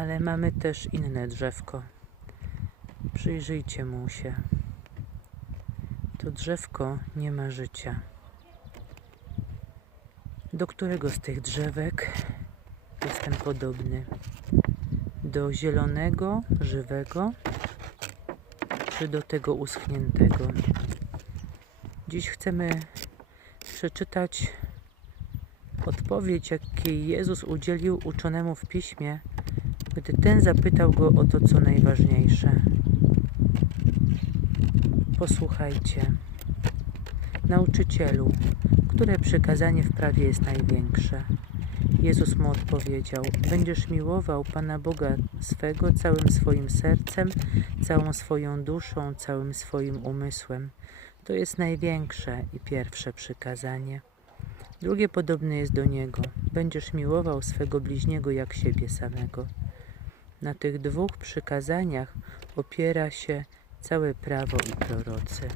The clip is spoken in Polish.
Ale mamy też inne drzewko. Przyjrzyjcie mu się. To drzewko nie ma życia. Do którego z tych drzewek jestem podobny? Do zielonego, żywego, czy do tego uschniętego? Dziś chcemy przeczytać odpowiedź, jakiej Jezus udzielił uczonemu w piśmie, gdy ten zapytał go o to, co najważniejsze. Posłuchajcie. Nauczycielu, które przykazanie w prawie jest największe? Jezus mu odpowiedział: Będziesz miłował Pana Boga swego całym swoim sercem, całą swoją duszą, całym swoim umysłem. To jest największe i pierwsze przykazanie. Drugie podobne jest do niego: Będziesz miłował swego bliźniego jak siebie samego. Na tych dwóch przykazaniach opiera się całe prawo i prorocy.